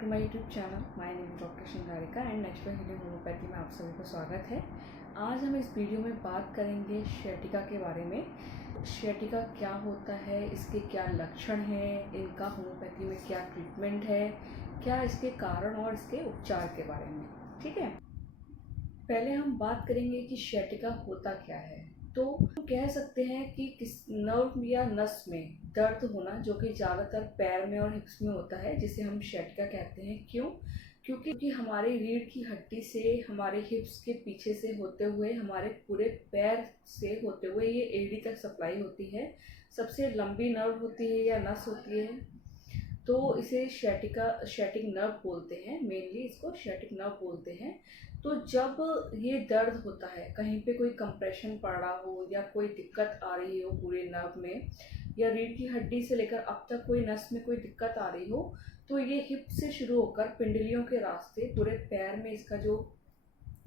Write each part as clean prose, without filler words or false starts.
To my YouTube channel. My name is doctor Shingarika and natural healing homeopathy में आप सभी को स्वागत है। आज हम इस वीडियो में बात करेंगे sciatica के बारे में। sciatica क्या होता है, इसके क्या लक्षण हैं, इनका होम्योपैथी में क्या ट्रीटमेंट है, क्या इसके कारण और इसके उपचार के बारे में। ठीक है, पहले हम बात करेंगे कि sciatica होता क्या है। तो हम कह सकते हैं कि किस नर्व या नस में दर्द होना, जो कि ज़्यादातर पैर में और हिप्स में होता है, जिसे हम sciatica कहते हैं। क्यों? क्योंकि हमारी रीढ़ की हड्डी से, हमारे हिप्स के पीछे से होते हुए, हमारे पूरे पैर से होते हुए ये एड़ी तक सप्लाई होती है। सबसे लंबी नर्व होती है या नस होती है, तो इसे sciatic नर्व बोलते हैं। मेनली इसको sciatic नर्व बोलते हैं। तो जब ये दर्द होता है, कहीं पे कोई कंप्रेशन पड़ रहा हो या कोई दिक्कत आ रही हो पूरे नर्व में, या रीढ़ की हड्डी से लेकर अब तक कोई नस में कोई दिक्कत आ रही हो, तो ये हिप से शुरू होकर पिंडलियों के रास्ते पूरे पैर में इसका जो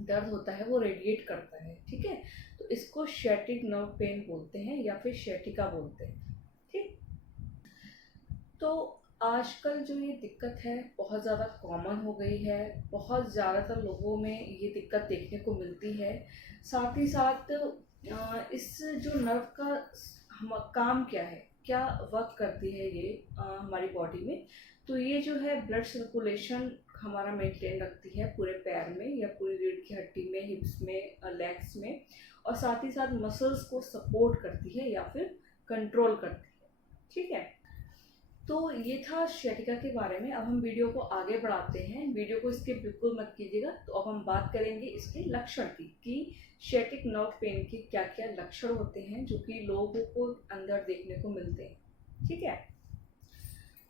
दर्द होता है वो रेडिएट करता है। ठीक है, तो इसको sciatic नर्व पेन बोलते हैं या फिर sciatica बोलते हैं। ठीक, तो आजकल जो ये दिक्कत है बहुत ज़्यादा कॉमन हो गई है। बहुत ज़्यादातर लोगों में ये दिक्कत देखने को मिलती है। साथ ही साथ इस जो नर्व का काम क्या है, क्या वर्क करती है ये हमारी बॉडी में, तो ये जो है ब्लड सर्कुलेशन हमारा मेंटेन रखती है पूरे पैर में या पूरी रीढ़ की हड्डी में, हिप्स में, लेग्स में, और साथ ही साथ मसल्स को सपोर्ट करती है या फिर कंट्रोल करती है। ठीक है, तो ये था sciatica के बारे में। अब हम वीडियो को आगे बढ़ाते हैं। वीडियो को स्किप बिल्कुल मत कीजिएगा। तो अब हम बात करेंगे इसके लक्षण की, कि sciatic नर्व पेन के क्या क्या लक्षण होते हैं जो कि लोगों को अंदर देखने को मिलते हैं। ठीक है,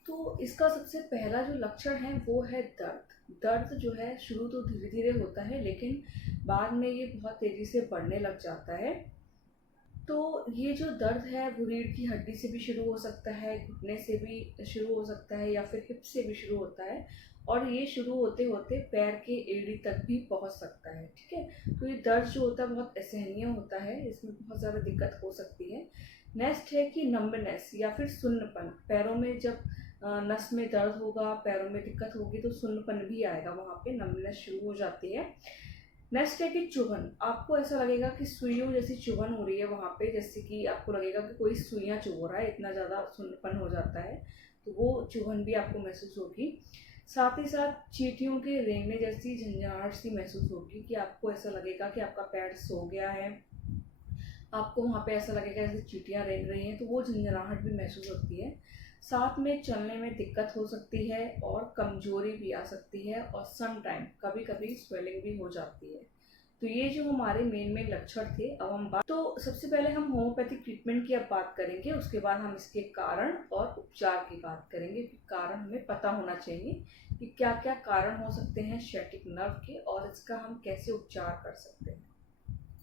तो इसका सबसे पहला जो लक्षण है वो है दर्द। दर्द जो है शुरू तो धीरे धीरे होता है, लेकिन बाद में ये बहुत तेज़ी से बढ़ने लग जाता है। तो ये जो दर्द है वो रीढ़ की हड्डी से भी शुरू हो सकता है, घुटने से भी शुरू हो सकता है, या फिर हिप से भी शुरू होता है, और ये शुरू होते होते पैर के एड़ी तक भी पहुंच सकता है। ठीक है, तो ये दर्द जो होता है बहुत असहनीय होता है, इसमें बहुत ज़्यादा दिक्कत हो सकती है। नेक्स्ट है कि नंबनेस या फिर सुन्नपन। पैरों में जब नस में दर्द होगा, पैरों में दिक्कत होगी, तो सुन्नपन भी आएगा, वहाँ पे नंबनेस शुरू हो जाती है। नेक्स्ट है कि चुभन। आपको ऐसा लगेगा कि सुइयों जैसी चुभन हो रही है वहाँ पे, जैसे कि आपको लगेगा कि कोई सुइयाँ चुभ रहा है, इतना ज़्यादा सुन्नपन हो जाता है, तो वो चुभन भी आपको महसूस होगी। साथ ही साथ चींटियों के रेंगने जैसी झंझनाहट सी महसूस होगी, कि आपको ऐसा लगेगा कि आपका पैर सो गया है, आपको वहाँ पे ऐसा लगेगा जैसे चींटियाँ रेंग रही हैं, तो वो झंझनाहट भी महसूस होती है। साथ में चलने में दिक्कत हो सकती है और कमजोरी भी आ सकती है, और सम टाइम कभी कभी स्वेलिंग भी हो जाती है। तो ये जो हमारे मेन लक्षण थे। अब हम सबसे पहले हम होम्योपैथिक ट्रीटमेंट की अब बात करेंगे, उसके बाद हम इसके कारण और उपचार की बात करेंगे। कि कारण हमें पता होना चाहिए कि क्या क्या कारण हो सकते हैं sciatic नर्व के, और इसका हम कैसे उपचार कर सकते हैं।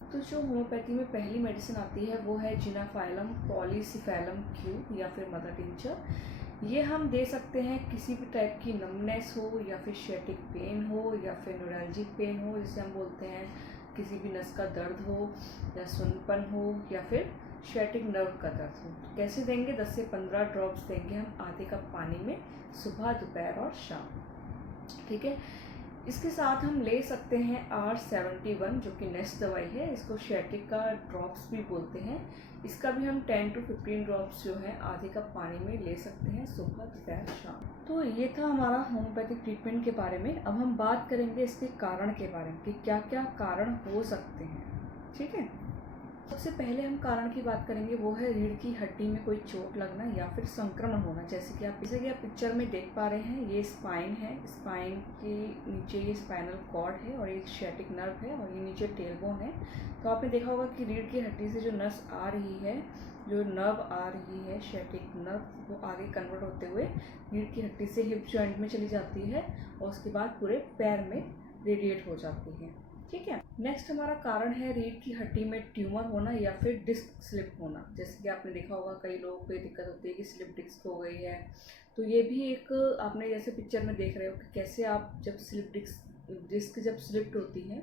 तो जो होम्योपैथी में पहली मेडिसिन आती है वो है जिनाफाइलम पॉलीसिफेलम क्यूब या फिर मदर टिंचर। ये हम दे सकते हैं किसी भी टाइप की नमनेस हो, या फिर sciatic पेन हो, या फिर न्यूरैल्जिक पेन हो, जिसे हम बोलते हैं किसी भी नस का दर्द हो, या सुन्नपन हो, या फिर sciatic नर्व का दर्द हो। तो कैसे देंगे? 10 से 15 ड्रॉप्स देंगे हम आधे कप पानी में, सुबह, दोपहर और शाम। ठीक है, इसके साथ हम ले सकते हैं R71, जो कि नेक्स्ट दवाई है। इसको sciatic का ड्रॉप्स भी बोलते हैं। इसका भी हम 10 to 15 ड्रॉप्स जो है आधे कप पानी में ले सकते हैं, सुबह, दोपहर, शाम। तो ये था हमारा होम्योपैथिक ट्रीटमेंट के बारे में। अब हम बात करेंगे इसके कारण के बारे में, कि क्या क्या कारण हो सकते हैं। ठीक है, सबसे पहले हम कारण की बात करेंगे, वो है रीढ़ की हड्डी में कोई चोट लगना या फिर संक्रमण होना। जैसे कि आप पिक्चर में देख पा रहे हैं, ये स्पाइन है, स्पाइन के नीचे ये स्पाइनल कॉर्ड है, और एक sciatic नर्व है, और ये नीचे टेलबोन है। तो आपने देखा होगा कि रीढ़ की हड्डी से जो नस आ रही है, जो नर्व आ रही है sciatic नर्व, वो आगे कन्वर्ट होते हुए रीढ़ की हड्डी से हिप जॉइंट में चली जाती है, और उसके बाद पूरे पैर में रेडिएट हो जाती है। ठीक है, नेक्स्ट हमारा कारण है रीढ़ की हड्डी में ट्यूमर होना या फिर डिस्क स्लिप होना। जैसे कि आपने देखा होगा कई लोगों को ये दिक्कत होती है कि स्लिप डिस्क हो गई है, तो ये भी एक, आपने जैसे पिक्चर में देख रहे हो कि कैसे आप जब डिस्क जब स्लिप्ड होती है,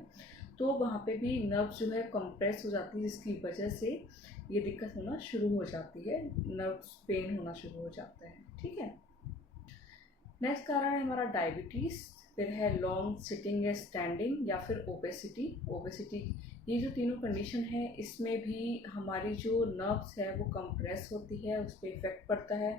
तो वहाँ पे भी नर्व जो है कंप्रेस हो जाती है, जिसकी वजह से ये दिक्कत होना शुरू हो जाती है, नर्व पेन होना शुरू हो जाता है। ठीक है, नेक्स्ट कारण है हमारा डायबिटीज़, फिर है लॉन्ग सिटिंग या स्टैंडिंग, या फिर ओबेसिटी। ये जो तीनों कंडीशन है इसमें भी हमारी जो नर्व्स है वो कंप्रेस होती है, उस पर इफ़ेक्ट पड़ता है,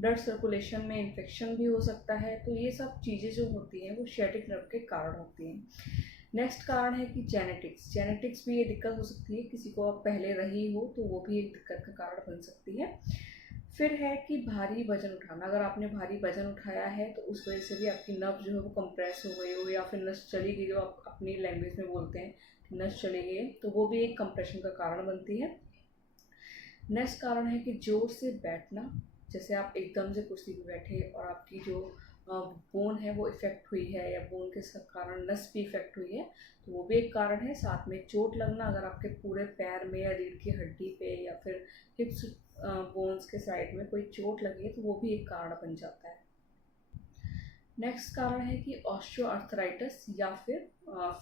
ब्लड सर्कुलेशन में इन्फेक्शन भी हो सकता है। तो ये सब चीज़ें जो होती हैं वो सियाटिक नर्व के कारण होती हैं। नेक्स्ट कारण है कि जेनेटिक्स भी ये दिक्कत हो सकती है, किसी को आप पहले रही हो तो वो भी एक दिक्कत का कारण बन सकती है। फिर है कि भारी वजन उठाना, अगर आपने भारी वजन उठाया है तो उस वजह से भी आपकी नर्व जो है वो कंप्रेस हो गई हो, या फिर नस चली गई, जो आप अपनी लैंग्वेज में बोलते हैं कि नस चली गई है, तो वो भी एक कंप्रेशन का कारण बनती है। नेक्स्ट कारण है कि जोर से बैठना, जैसे आप एकदम से कुर्सी पे बैठे और आपकी जो बोन है वो इफ़ेक्ट हुई है, या बोन के कारण नस भी इफ़ेक्ट हुई है, तो वो भी एक कारण है। साथ में चोट लगना, अगर आपके पूरे पैर में या रीढ़ की हड्डी पे या फिर हिप्स बोन्स के साइड में कोई चोट लगी है तो वो भी एक कारण बन जाता है। नेक्स्ट कारण है कि ऑस्टियोआर्थराइटिस, या फिर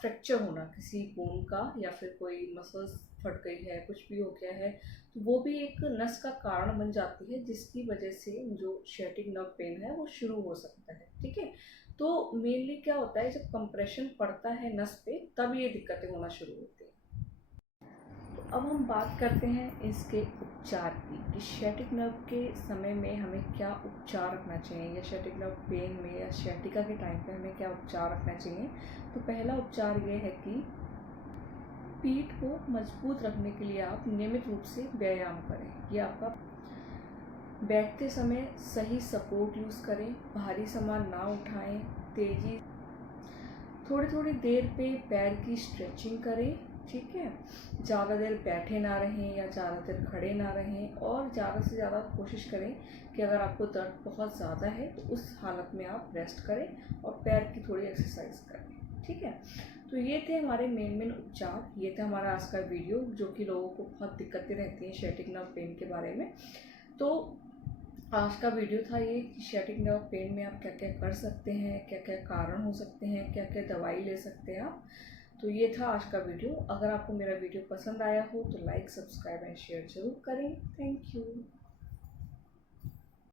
फ्रैक्चर होना किसी बोन का, या फिर कोई मसल्स फट गई है, कुछ भी हो गया है, तो वो भी एक नस का कारण बन जाती है, जिसकी वजह से जो सियाटिक नर्व पेन है वो शुरू हो सकता है। ठीक है, तो मेनली क्या होता है, जब कंप्रेशन पड़ता है नस पे तब ये दिक्कतें होना शुरू होती है। अब हम बात करते हैं इसके उपचार की, कि सियाटिक नर्व के समय में हमें क्या उपचार रखना चाहिए, या सियाटिक नर्व पेन में या सियाटिका के टाइम पे हमें क्या उपचार रखना चाहिए। तो पहला उपचार ये है कि पीठ को मजबूत रखने के लिए आप नियमित रूप से व्यायाम करें। ये आपका बैठते समय सही सपोर्ट यूज़ करें, भारी सामान ना उठाएं, तेज़ी थोड़ी थोड़ी देर पे पैर की स्ट्रेचिंग करें। ठीक है, ज़्यादा देर बैठे ना रहें या ज़्यादा देर खड़े ना रहें, और ज़्यादा से ज़्यादा कोशिश करें कि अगर आपको दर्द बहुत ज़्यादा है तो उस हालत में आप रेस्ट करें और पैर की थोड़ी एक्सरसाइज करें। ठीक है, तो ये थे हमारे मेन उपचार, ये था हमारा आज का वीडियो, जो कि लोगों को बहुत दिक्कतें रहती हैं सियाटिक नर्व पेन के बारे में। तो आज का वीडियो था ये कि सियाटिक नर्व पेन में आप क्या क्या कर सकते हैं, क्या क्या कारण हो सकते हैं, क्या क्या दवाई ले सकते हैं आप। तो ये था आज का वीडियो। अगर आपको मेरा वीडियो पसंद आया हो तो लाइक, सब्सक्राइब एंड शेयर ज़रूर करें। Thank you.